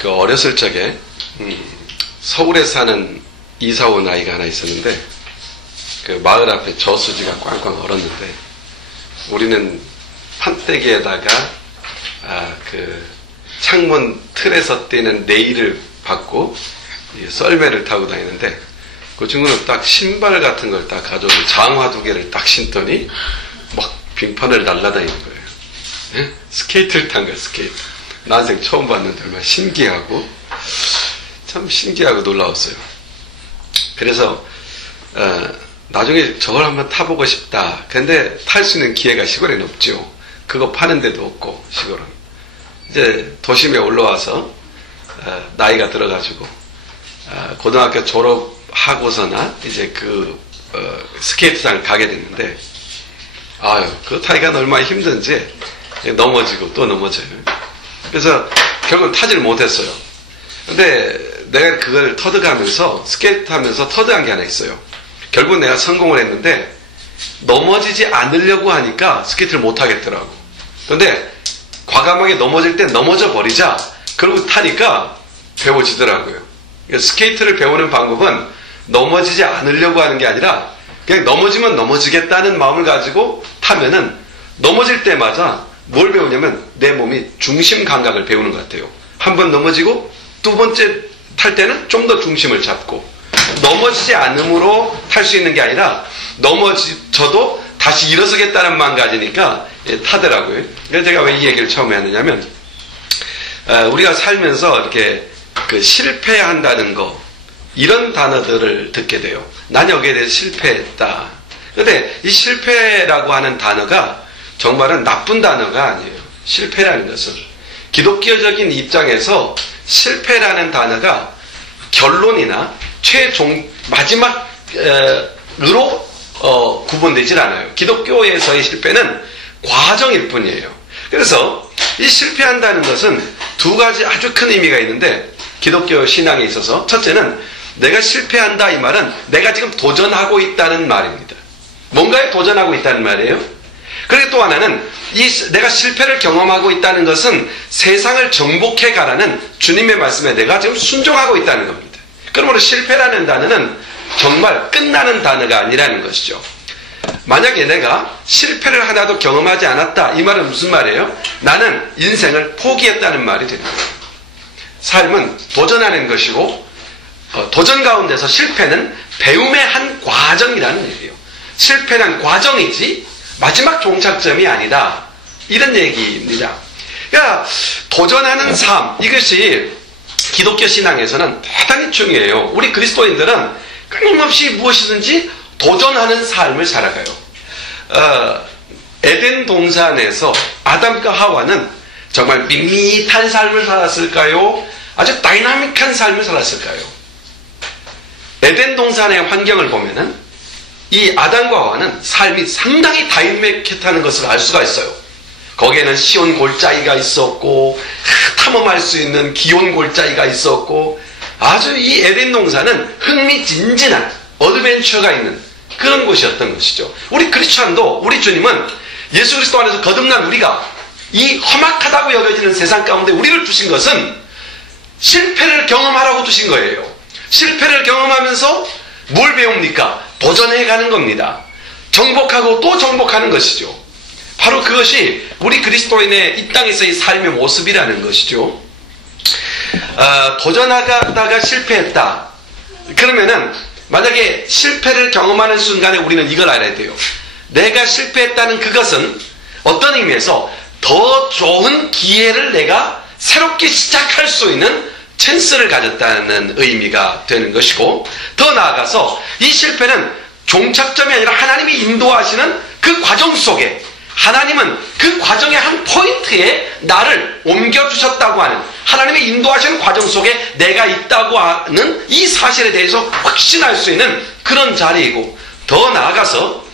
그 어렸을 적에 서울에 사는 이사 온 아이가 하나 있었는데 그 마을 앞에 저수지가 꽝꽝 얼었는데 우리는 판때기에다가 그 창문 틀에서 떼는 네일을 받고 썰매를 타고 다니는데 그 친구는 딱 신발 같은 걸 딱 가져오고 장화 2개를 딱 신더니 막 빙판을 날아다니는 거예요. 예? 스케이트를 탄 거예요. 스케이트. 난생 처음 봤는데 얼마나 신기하고 참 신기하고 놀라웠어요. 그래서 나중에 저걸 한번 타보고 싶다. 근데 탈 수 있는 기회가 시골에는 없죠. 그거 파는 데도 없고 시골은. 이제 도심에 올라와서 나이가 들어가지고 고등학교 졸업하고서나 이제 그 스케이트장을 가게 됐는데 그거 타기가 얼마나 힘든지 넘어지고 또 넘어져요. 그래서 결국은 타지를 못했어요. 근데 내가 그걸 터득하면서 스케이트 하면서 터득한 게 하나 있어요. 결국 내가 성공을 했는데 넘어지지 않으려고 하니까 스케이트를 못 하겠더라고. 근데 과감하게 넘어질 때 넘어져 버리자. 그러고 타니까 배워지더라고요. 스케이트를 배우는 방법은 넘어지지 않으려고 하는 게 아니라 그냥 넘어지면 넘어지겠다는 마음을 가지고 타면은 넘어질 때마다 뭘 배우냐면 내 몸이 중심 감각을 배우는 것 같아요. 한 번 넘어지고 두 번째 탈 때는 좀 더 중심을 잡고 넘어지지 않음으로 탈 수 있는 게 아니라 넘어져도 다시 일어서겠다는 마음 가지니까 타더라고요. 그래서 제가 왜 이 얘기를 처음에 하느냐면 우리가 살면서 이렇게 그 실패한다는 거 이런 단어들을 듣게 돼요. 난 여기에 대해서 실패했다. 그런데 이 실패라고 하는 단어가 정말은 나쁜 단어가 아니에요. 실패라는 것은 기독교적인 입장에서 실패라는 단어가 결론이나 최종 마지막으로 구분되질 않아요. 기독교에서의 실패는 과정일 뿐이에요. 그래서 이 실패한다는 것은 두 가지 아주 큰 의미가 있는데 기독교 신앙에 있어서 첫째는 내가 실패한다 이 말은 내가 지금 도전하고 있다는 말입니다. 뭔가에 도전하고 있다는 말이에요. 그리고 또 하나는 내가 실패를 경험하고 있다는 것은 세상을 정복해 가라는 주님의 말씀에 내가 지금 순종하고 있다는 겁니다. 그러므로 실패라는 단어는 정말 끝나는 단어가 아니라는 것이죠. 만약에 내가 실패를 하나도 경험하지 않았다 이 말은 무슨 말이에요? 나는 인생을 포기했다는 말이 되는 거예요. 삶은 도전하는 것이고 도전 가운데서 실패는 배움의 한 과정이라는 얘기예요. 실패는 과정이지 마지막 종착점이 아니다. 이런 얘기입니다. 그러니까 도전하는 삶 이것이 기독교 신앙에서는 대단히 중요해요. 우리 그리스도인들은 끊임없이 무엇이든지 도전하는 삶을 살아가요. 에덴 동산에서 아담과 하와는 정말 밋밋한 삶을 살았을까요? 아주 다이나믹한 삶을 살았을까요? 에덴 동산의 환경을 보면은 이 아담과 하와는 삶이 상당히 다이나믹했다는 것을 알 수가 있어요. 거기에는 시온 골짜기가 있었고 탐험할 수 있는 기온 골짜기가 있었고 아주 이 에덴 동산은 흥미진진한 어드벤처가 있는 그런 곳이었던 것이죠. 우리 크리스찬도 우리 주님은 예수 그리스도 안에서 거듭난 우리가 이 험악하다고 여겨지는 세상 가운데 우리를 두신 것은 실패를 경험하라고 두신 거예요. 실패를 경험하면서 뭘 배웁니까? 도전해가는 겁니다. 정복하고 또 정복하는 것이죠. 바로 그것이 우리 그리스도인의 이 땅에서의 삶의 모습이라는 것이죠. 도전하다가 실패했다. 그러면은 만약에 실패를 경험하는 순간에 우리는 이걸 알아야 돼요. 내가 실패했다는 그것은 어떤 의미에서 더 좋은 기회를 내가 새롭게 시작할 수 있는 찬스를 가졌다는 의미가 되는 것이고 더 나아가서 이 실패는 종착점이 아니라 하나님이 인도하시는 그 과정 속에 하나님은 그 과정의 한 포인트에 나를 옮겨주셨다고 하는 하나님이 인도하시는 과정 속에 내가 있다고 하는 이 사실에 대해서 확신할 수 있는 그런 자리이고 더 나아가서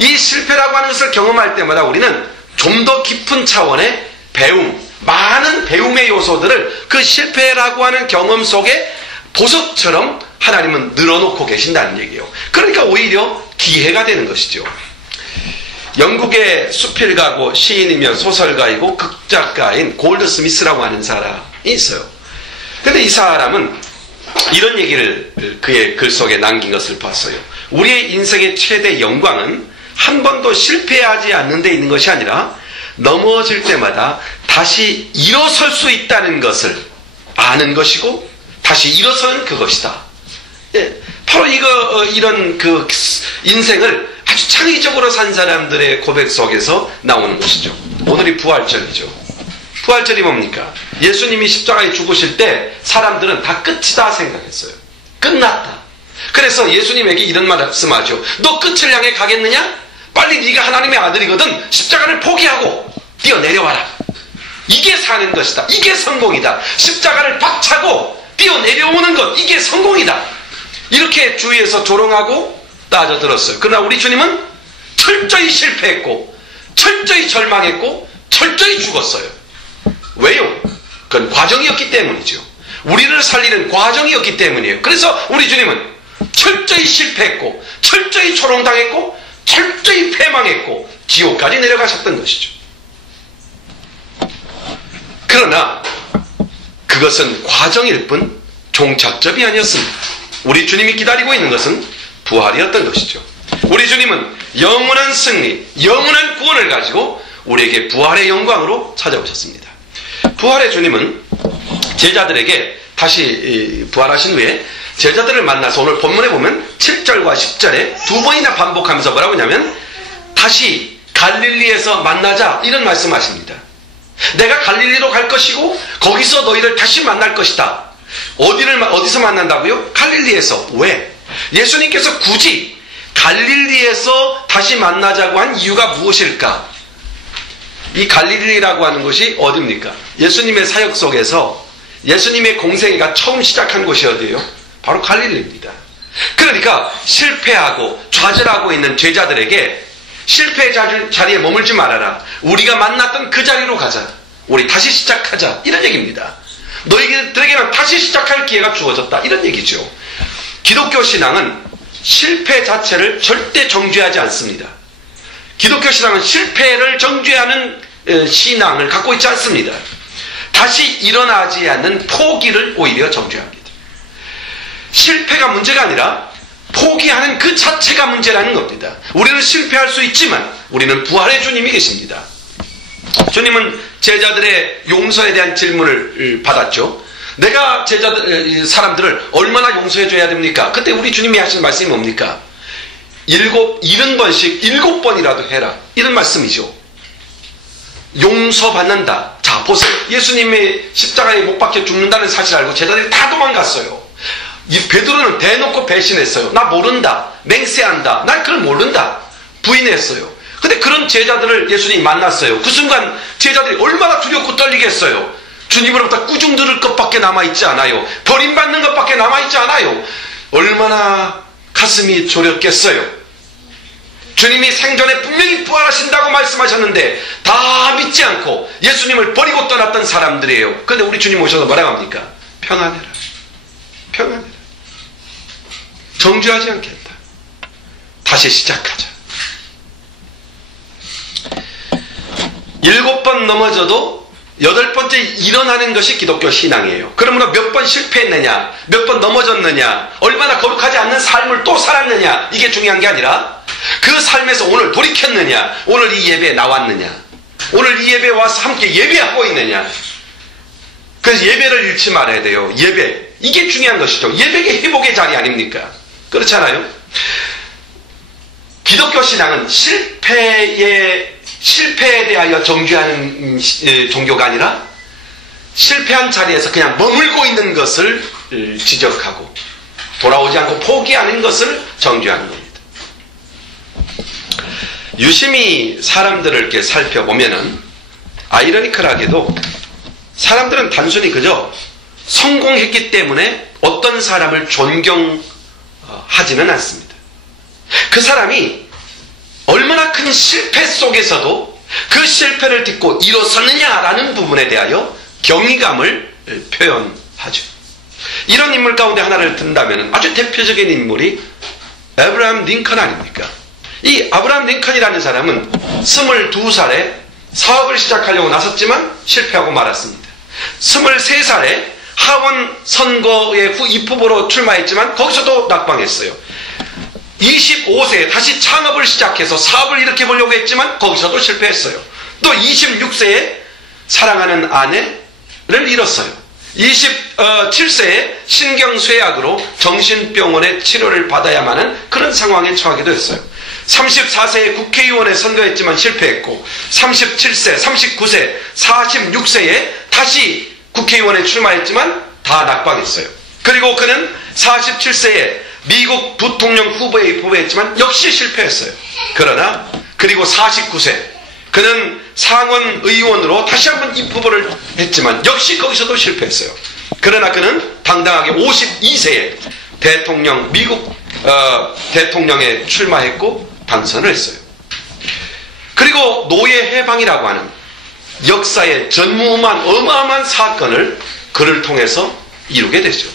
이 실패라고 하는 것을 경험할 때마다 우리는 좀 더 깊은 차원의 배움 많은 배움의 요소들을 그 실패라고 하는 경험 속에 보석처럼 하나님은 늘어놓고 계신다는 얘기예요. 그러니까 오히려 기회가 되는 것이죠. 영국의 수필가고 시인이며 소설가이고 극작가인 골드 스미스라고 하는 사람이 있어요. 근데 이 사람은 이런 얘기를 그의 글 속에 남긴 것을 봤어요. 우리의 인생의 최대 영광은 한 번도 실패하지 않는 데 있는 것이 아니라 넘어질 때마다 다시 일어설 수 있다는 것을 아는 것이고 다시 일어서는 그것이다. 예, 바로 이런 그 인생을 아주 창의적으로 산 사람들의 고백 속에서 나오는 것이죠. 오늘이 부활절이죠. 부활절이 뭡니까? 예수님이 십자가에 죽으실 때 사람들은 다 끝이다 생각했어요. 끝났다. 그래서 예수님에게 이런 말씀하죠. 너 끝을 향해 가겠느냐? 빨리 네가 하나님의 아들이거든 십자가를 포기하고 뛰어내려와라. 이게 사는 것이다. 이게 성공이다. 십자가를 박차고 뛰어내려오는 것, 이게 성공이다. 이렇게 주위에서 조롱하고 따져들었어요. 그러나 우리 주님은 철저히 실패했고 철저히 절망했고 철저히 죽었어요. 왜요? 그건 과정이었기 때문이죠. 우리를 살리는 과정이었기 때문이에요. 그래서 우리 주님은 철저히 실패했고 철저히 조롱당했고 철저히 패망했고 지옥까지 내려가셨던 것이죠. 그러나 그것은 과정일 뿐 종착점이 아니었습니다. 우리 주님이 기다리고 있는 것은 부활이었던 것이죠. 우리 주님은 영원한 승리, 영원한 구원을 가지고 우리에게 부활의 영광으로 찾아오셨습니다. 부활의 주님은 제자들에게 다시 부활하신 후에 제자들을 만나서 오늘 본문에 보면 7절과 10절에 두 번이나 반복하면서 뭐라고 하냐면 다시 갈릴리에서 만나자 이런 말씀하십니다. 내가 갈릴리로 갈 것이고 거기서 너희를 다시 만날 것이다. 어디서 만난다고요? 갈릴리에서. 왜? 예수님께서 굳이 갈릴리에서 다시 만나자고 한 이유가 무엇일까? 이 갈릴리라고 하는 곳이 어디입니까? 예수님의 사역 속에서 예수님의 공생애가 처음 시작한 곳이 어디예요? 바로 갈릴리입니다. 그러니까 실패하고 좌절하고 있는 제자들에게 실패의 자리에 머물지 말아라. 우리가 만났던 그 자리로 가자. 우리 다시 시작하자. 이런 얘기입니다. 너희들에게는 다시 시작할 기회가 주어졌다. 이런 얘기죠. 기독교 신앙은 실패 자체를 절대 정죄하지 않습니다. 기독교 신앙은 실패를 정죄하는 신앙을 갖고 있지 않습니다. 다시 일어나지 않는 포기를 오히려 정죄합니다. 실패가 문제가 아니라 포기하는 그 자체가 문제라는 겁니다. 우리는 실패할 수 있지만 우리는 부활의 주님이 계십니다. 주님은 제자들의 용서에 대한 질문을 받았죠. 내가 사람들을 얼마나 용서해줘야 됩니까? 그때 우리 주님이 하신 말씀이 뭡니까? 70번씩 7번이라도 해라. 이런 말씀이죠. 용서받는다. 자, 보세요. 예수님이 십자가에 못 박혀 죽는다는 사실을 알고 제자들이 다 도망갔어요. 베드로는 대놓고 배신했어요. 나 모른다. 맹세한다. 난 그걸 모른다. 부인했어요. 근데 그런 제자들을 예수님이 만났어요. 그 순간 제자들이 얼마나 두렵고 떨리겠어요. 주님으로부터 꾸중 들을 것밖에 남아있지 않아요. 버림받는 것밖에 남아있지 않아요. 얼마나 가슴이 졸였겠어요. 주님이 생전에 분명히 부활하신다고 말씀하셨는데 다 믿지 않고 예수님을 버리고 떠났던 사람들이에요. 그런데 우리 주님 오셔서 뭐라고 합니까? 평안해라. 평안해라. 정죄하지 않겠다. 다시 시작하자. 7번 넘어져도 8번째 일어나는 것이 기독교 신앙이에요. 그러므로 몇 번 실패했느냐, 몇 번 넘어졌느냐, 얼마나 거룩하지 않는 삶을 또 살았느냐, 이게 중요한 게 아니라 그 삶에서 오늘 돌이켰느냐, 오늘 이 예배에 나왔느냐, 오늘 이 예배에 와서 함께 예배하고 있느냐. 그래서 예배를 잃지 말아야 돼요. 예배, 이게 중요한 것이죠. 예배의 회복의 자리 아닙니까? 그렇잖아요. 기독교 신앙은 실패에 대하여 정죄하는 종교가 아니라 실패한 자리에서 그냥 머물고 있는 것을 지적하고 돌아오지 않고 포기하는 것을 정죄하는 겁니다. 유심히 사람들을 이렇게 살펴보면은 아이러니컬하게도 사람들은 단순히 그저 성공했기 때문에 어떤 사람을 존경하지는 않습니다. 그 사람이 얼마나 큰 실패 속에서도 그 실패를 딛고 일어섰느냐라는 부분에 대하여 경이감을 표현하죠. 이런 인물 가운데 하나를 든다면 아주 대표적인 인물이 아브라함 링컨 아닙니까? 이 아브라함 링컨이라는 사람은 22살에 사업을 시작하려고 나섰지만 실패하고 말았습니다. 23살에 하원 선거의 입후보로 출마했지만 거기서도 낙방했어요. 25세에 다시 창업을 시작해서 사업을 일으켜보려고 했지만 거기서도 실패했어요. 또 26세에 사랑하는 아내를 잃었어요. 27세에 신경쇠약으로 정신병원의 치료를 받아야만 하는 그런 상황에 처하기도 했어요. 34세에 국회의원에 선거했지만 실패했고, 37세, 39세, 46세에 다시 국회의원에 출마했지만 다 낙방했어요. 그리고 그는 47세에 미국 부통령 후보에 입후보했지만 역시 실패했어요. 그러나 그리고 49세 그는 상원 의원으로 다시 한번 입후보를 했지만 역시 거기서도 실패했어요. 그러나 그는 당당하게 52세에 미국 대통령에 출마했고 당선을 했어요. 그리고 노예 해방이라고 하는 역사의 전무후무한 어마어마한 사건을 그를 통해서 이루게 되죠.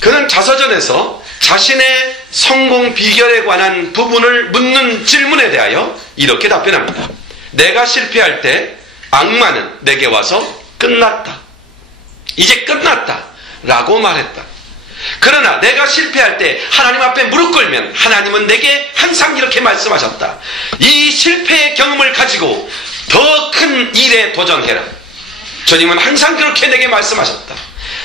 그는 자서전에서 자신의 성공 비결에 관한 부분을 묻는 질문에 대하여 이렇게 답변합니다. 내가 실패할 때 악마는 내게 와서 끝났다. 이제 끝났다. 라고 말했다. 그러나 내가 실패할 때 하나님 앞에 무릎 꿇으면 하나님은 내게 항상 이렇게 말씀하셨다. 이 실패의 경험을 가지고 더 큰 일에 도전해라. 주님은 항상 그렇게 내게 말씀하셨다.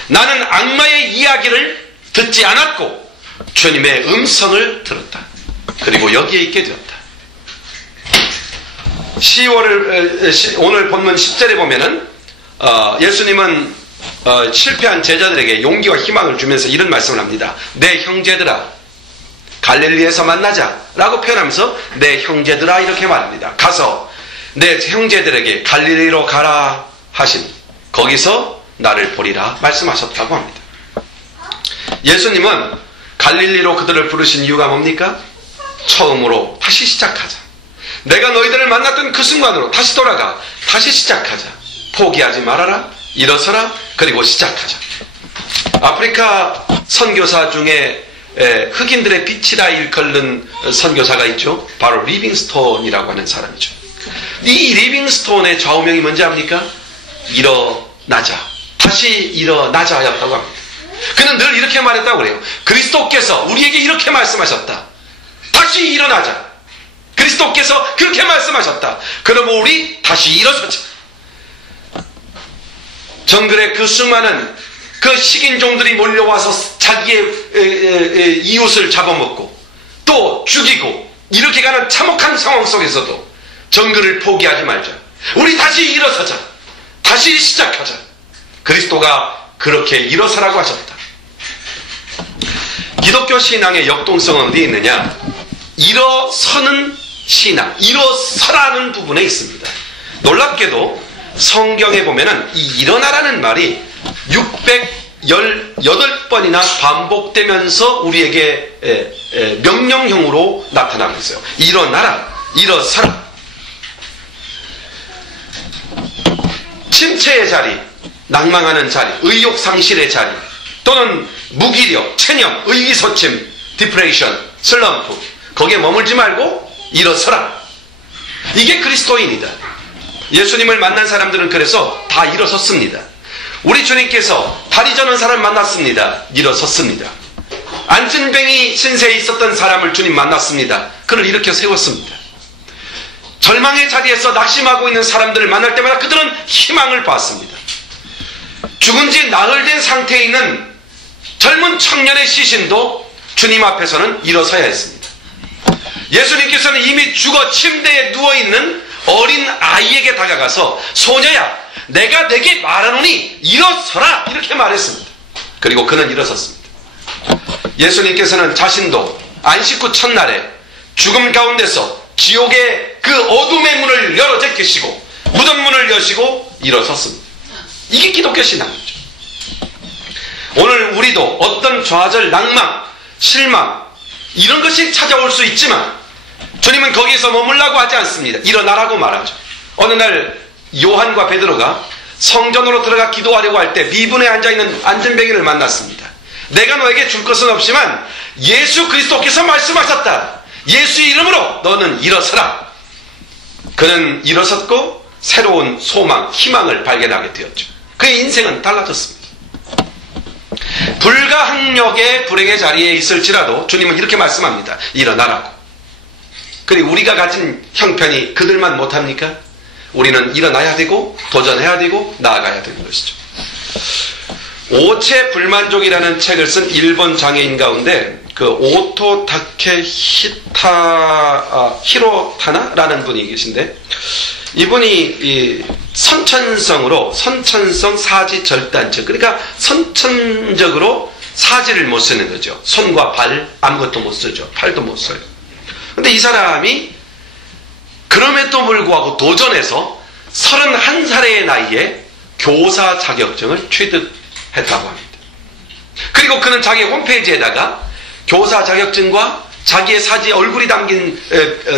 나는 악마의 이야기를 듣지 않았고 주님의 음성을 들었다. 그리고 여기에 있게 되었다. 오늘 본문 10절에 보면은 예수님은 실패한 제자들에게 용기와 희망을 주면서 이런 말씀을 합니다. 내 형제들아 갈릴리에서 만나자 라고 표현하면서 내 형제들아 이렇게 말합니다. 가서 내 형제들에게 갈릴리로 가라 하신 거기서 나를 보리라 말씀하셨다고 합니다. 예수님은 갈릴리로 그들을 부르신 이유가 뭡니까? 처음으로 다시 시작하자. 내가 너희들을 만났던 그 순간으로 다시 돌아가. 다시 시작하자. 포기하지 말아라. 일어서라. 그리고 시작하자. 아프리카 선교사 중에 흑인들의 빛이라 일컬는 선교사가 있죠. 바로 리빙스톤이라고 하는 사람이죠. 이 리빙스톤의 좌우명이 뭔지 압니까? 일어나자. 다시 일어나자 였다고 합니다. 그는 늘 이렇게 말했다고 그래요. 그리스도께서 우리에게 이렇게 말씀하셨다. 다시 일어나자. 그리스도께서 그렇게 말씀하셨다. 그럼 우리 다시 일어서자. 정글의 그 수많은 그 식인종들이 몰려와서 자기의 이웃을 잡아먹고 또 죽이고 이렇게 가는 참혹한 상황 속에서도 정글을 포기하지 말자. 우리 다시 일어서자. 다시 시작하자. 그리스도가 그렇게 일어서라고 하셨다. 기독교 신앙의 역동성은 어디에 있느냐? 일어서는 신앙, 일어서라는 부분에 있습니다. 놀랍게도 성경에 보면은 이 일어나라는 말이 618번이나 반복되면서 우리에게 명령형으로 나타나고 있어요. 일어나라, 일어서라. 침체의 자리, 낭망하는 자리, 의욕 상실의 자리, 또는 무기력, 체념, 의기소침, 디프레이션, 슬럼프, 거기에 머물지 말고 일어서라. 이게 그리스도인이다. 예수님을 만난 사람들은 그래서 다 일어섰습니다. 우리 주님께서 다리 저는 사람 만났습니다. 일어섰습니다. 안진뱅이 신세에 있었던 사람을 주님 만났습니다. 그를 일으켜 세웠습니다. 절망의 자리에서 낙심하고 있는 사람들을 만날 때마다 그들은 희망을 봤습니다. 죽은 지 나흘 된 상태에 있는 젊은 청년의 시신도 주님 앞에서는 일어서야 했습니다. 예수님께서는 이미 죽어 침대에 누워있는 어린 아이에게 다가가서 소녀야 내가 내게 말하노니 일어서라 이렇게 말했습니다. 그리고 그는 일어섰습니다. 예수님께서는 자신도 안식 후 첫날에 죽음 가운데서 지옥의 그 어둠의 문을 열어 제끼시고 무덤 문을 여시고 일어섰습니다. 이게 기독교 신앙이죠. 오늘 우리도 어떤 좌절, 낭망, 실망 이런 것이 찾아올 수 있지만 주님은 거기에서 머물라고 하지 않습니다. 일어나라고 말하죠. 어느 날 요한과 베드로가 성전으로 들어가 기도하려고 할 때 미분에 앉아있는 안진뱅이를 만났습니다. 내가 너에게 줄 것은 없지만 예수 그리스도께서 말씀하셨다. 예수의 이름으로 너는 일어서라. 그는 일어섰고 새로운 소망, 희망을 발견하게 되었죠. 그의 인생은 달라졌습니다. 불가항력의 불행의 자리에 있을지라도 주님은 이렇게 말씀합니다. 일어나라고. 그리고 우리가 가진 형편이 그들만 못합니까? 우리는 일어나야 되고 도전해야 되고 나아가야 되는 것이죠. 오체 불만족이라는 책을 쓴 일본 장애인 가운데 그 오토 타케 히로타나라는 분이 계신데, 이분이 이 선천성 사지 절단증, 그러니까 선천적으로 사지를 못 쓰는 거죠. 손과 발 아무것도 못 쓰죠. 팔도 못 써요. 근데 이 사람이 그럼에도 불구하고 도전해서 31살의 나이에 교사 자격증을 취득했다고 합니다. 그리고 그는 자기 홈페이지에다가 교사 자격증과 자기의 사진, 얼굴이 담긴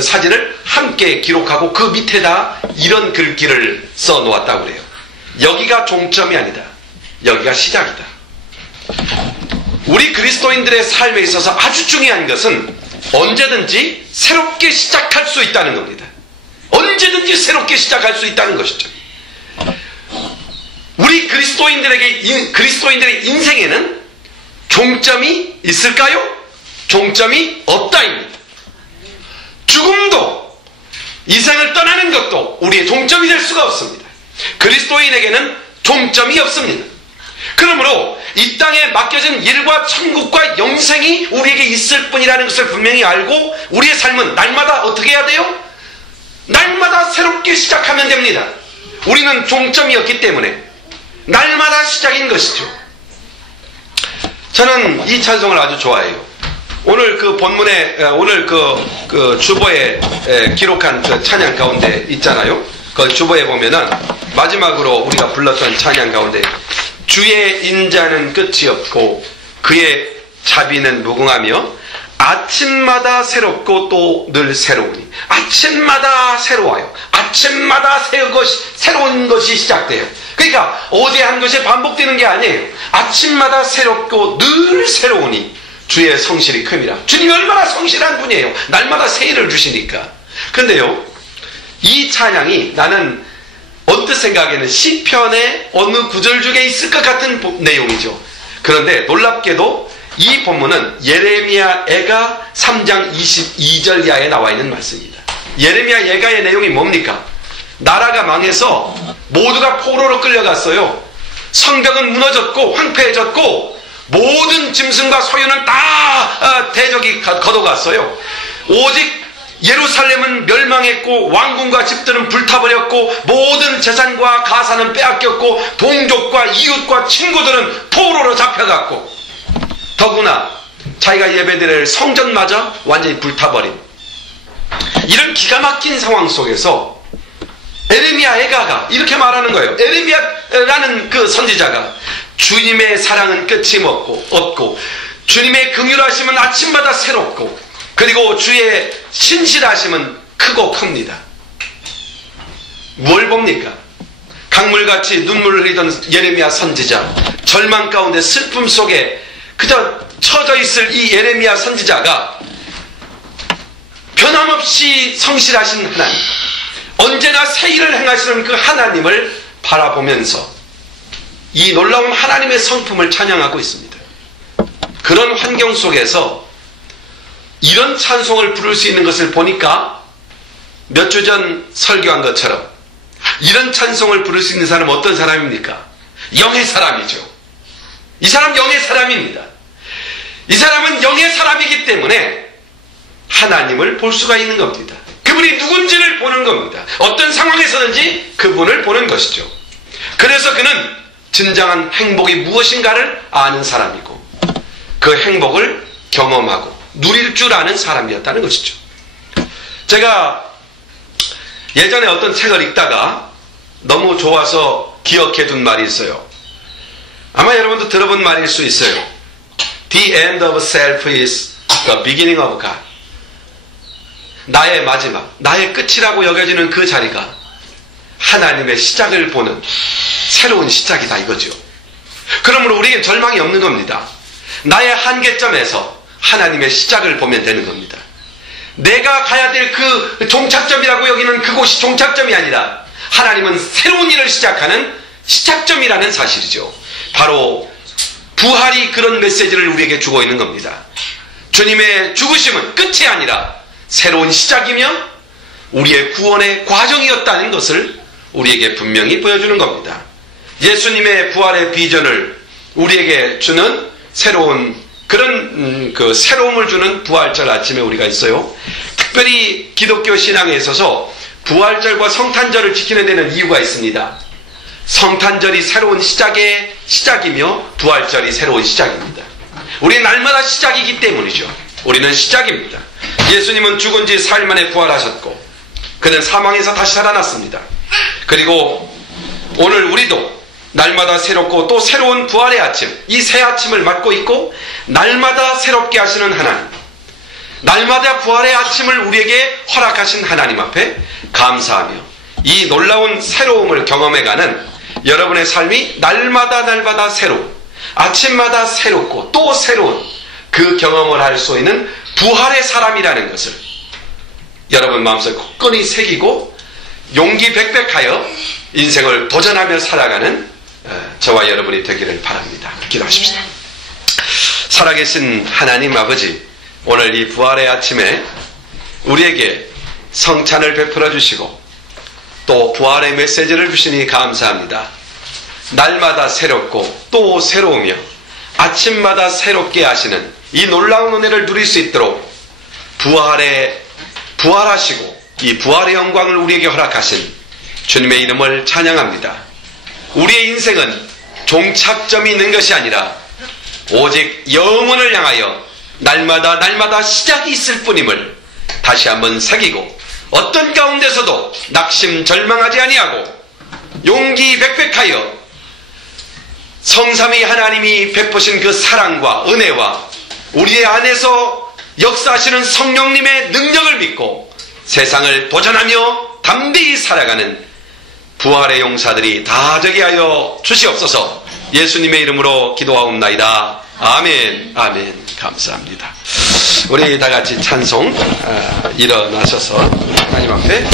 사진을 함께 기록하고 그 밑에다 이런 글귀를 써 놓았다고 그래요. 여기가 종점이 아니다. 여기가 시작이다. 우리 그리스도인들의 삶에 있어서 아주 중요한 것은 언제든지 새롭게 시작할 수 있다는 겁니다. 언제든지 새롭게 시작할 수 있다는 것이죠. 우리 그리스도인들의 인생에는 종점이 있을까요? 종점이 없다입니다. 죽음도, 이생을 떠나는 것도 우리의 종점이 될 수가 없습니다. 그리스도인에게는 종점이 없습니다. 그러므로 이 땅에 맡겨진 일과 천국과 영생이 우리에게 있을 뿐이라는 것을 분명히 알고 우리의 삶은 날마다 어떻게 해야 돼요? 날마다 새롭게 시작하면 됩니다. 우리는 종점이 없기 때문에 날마다 시작인 것이죠. 저는 이 찬송을 아주 좋아해요. 오늘 그 본문에, 오늘 그 주보에 기록한 그 찬양 가운데 있잖아요. 그 주보에 보면은 마지막으로 우리가 불렀던 찬양 가운데 주의 인자는 끝이 없고 그의 자비는 무궁하며 아침마다 새롭고 또 늘 새로우니, 아침마다 새로워요. 아침마다 새로운 것이 시작돼요. 그러니까 어제 한 것이 반복되는 게 아니에요. 아침마다 새롭고 늘 새로우니 주의 성실이 큼이라. 주님이 얼마나 성실한 분이에요. 날마다 새 일을 주시니까. 근데요, 이 찬양이 나는 언뜻 생각에는 시편의 어느 구절 중에 있을 것 같은 내용이죠. 그런데 놀랍게도 이 본문은 예레미야 애가 3장 22절 이하에 나와 있는 말씀입니다. 예레미야 애가의 내용이 뭡니까? 나라가 망해서 모두가 포로로 끌려갔어요. 성벽은 무너졌고 황폐해졌고 모든 짐승과 소유는 다 대적이 걷어갔어요. 오직 예루살렘은 멸망했고 왕궁과 집들은 불타버렸고 모든 재산과 가사는 빼앗겼고 동족과 이웃과 친구들은 포로로 잡혀갔고 더구나 자기가 예배드릴 성전마저 완전히 불타버린 이런 기가 막힌 상황 속에서 에레미야 애가가 이렇게 말하는 거예요. 에레미야라는 그 선지자가 주님의 사랑은 끝이 없고 주님의 긍휼하심은 아침마다 새롭고 그리고 주의 신실하심은 크고 큽니다. 뭘 봅니까? 강물같이 눈물을 흘리던 예레미야 선지자, 절망 가운데 슬픔 속에 그저 처져 있을 이 예레미야 선지자가 변함없이 성실하신 하나님, 언제나 새 일을 행하시는 그 하나님을 바라보면서 이 놀라운 하나님의 성품을 찬양하고 있습니다. 그런 환경 속에서 이런 찬송을 부를 수 있는 것을 보니까 몇 주 전 설교한 것처럼 이런 찬송을 부를 수 있는 사람은 어떤 사람입니까? 영의 사람이죠. 이 사람 영의 사람입니다. 이 사람은 영의 사람이기 때문에 하나님을 볼 수가 있는 겁니다. 그분이 누군지를 보는 겁니다. 어떤 상황에서든지 그분을 보는 것이죠. 그래서 그는 진정한 행복이 무엇인가를 아는 사람이고 그 행복을 경험하고 누릴 줄 아는 사람이었다는 것이죠. 제가 예전에 어떤 책을 읽다가 너무 좋아서 기억해둔 말이 있어요. 아마 여러분도 들어본 말일 수 있어요. The end of self is the beginning of God. 나의 마지막, 나의 끝이라고 여겨지는 그 자리가 하나님의 시작을 보는 새로운 시작이다 이거죠. 그러므로 우리에겐 절망이 없는 겁니다. 나의 한계점에서 하나님의 시작을 보면 되는 겁니다. 내가 가야 될 그 종착점이라고 여기는 그곳이 종착점이 아니라 하나님은 새로운 일을 시작하는 시작점이라는 사실이죠. 바로 부활이 그런 메시지를 우리에게 주고 있는 겁니다. 주님의 죽으심은 끝이 아니라 새로운 시작이며 우리의 구원의 과정이었다는 것을 우리에게 분명히 보여주는 겁니다. 예수님의 부활의 비전을 우리에게 주는 새로운 그런 새로움을 주는 부활절 아침에 우리가 있어요. 특별히 기독교 신앙에 있어서 부활절과 성탄절을 지키는 데는 이유가 있습니다. 성탄절이 새로운 시작의 시작이며 부활절이 새로운 시작입니다. 우리 날마다 시작이기 때문이죠. 우리는 시작입니다. 예수님은 죽은 지 4일 만에 부활하셨고 그는 사망에서 다시 살아났습니다. 그리고 오늘 우리도 날마다 새롭고 또 새로운 부활의 아침, 이 새 아침을 맞고 있고 날마다 새롭게 하시는 하나님, 날마다 부활의 아침을 우리에게 허락하신 하나님 앞에 감사하며 이 놀라운 새로움을 경험해가는 여러분의 삶이 날마다 새로운, 아침마다 새롭고 또 새로운 그 경험을 할 수 있는 부활의 사람이라는 것을 여러분 마음속에 굳건히 새기고 용기 백백하여 인생을 도전하며 살아가는 저와 여러분이 되기를 바랍니다. 기도하십시오. 살아계신 하나님 아버지, 오늘 이 부활의 아침에 우리에게 성찬을 베풀어 주시고 또 부활의 메시지를 주시니 감사합니다. 날마다 새롭고 또 새로우며 아침마다 새롭게 하시는 이 놀라운 은혜를 누릴 수 있도록 부활하시고 이 부활의 영광을 우리에게 허락하신 주님의 이름을 찬양합니다. 우리의 인생은 종착점이 있는 것이 아니라 오직 영원을 향하여 날마다 시작이 있을 뿐임을 다시 한번 새기고 어떤 가운데서도 낙심 절망하지 아니하고 용기 백백하여 성삼위 하나님이 베푸신 그 사랑과 은혜와 우리의 안에서 역사하시는 성령님의 능력을 믿고 세상을 도전하며 담대히 살아가는 부활의 용사들이 다 되게 하여 주시옵소서. 예수님의 이름으로 기도하옵나이다. 아멘. 아멘. 감사합니다. 우리 다 같이 찬송 일어나셔서 하나님 앞에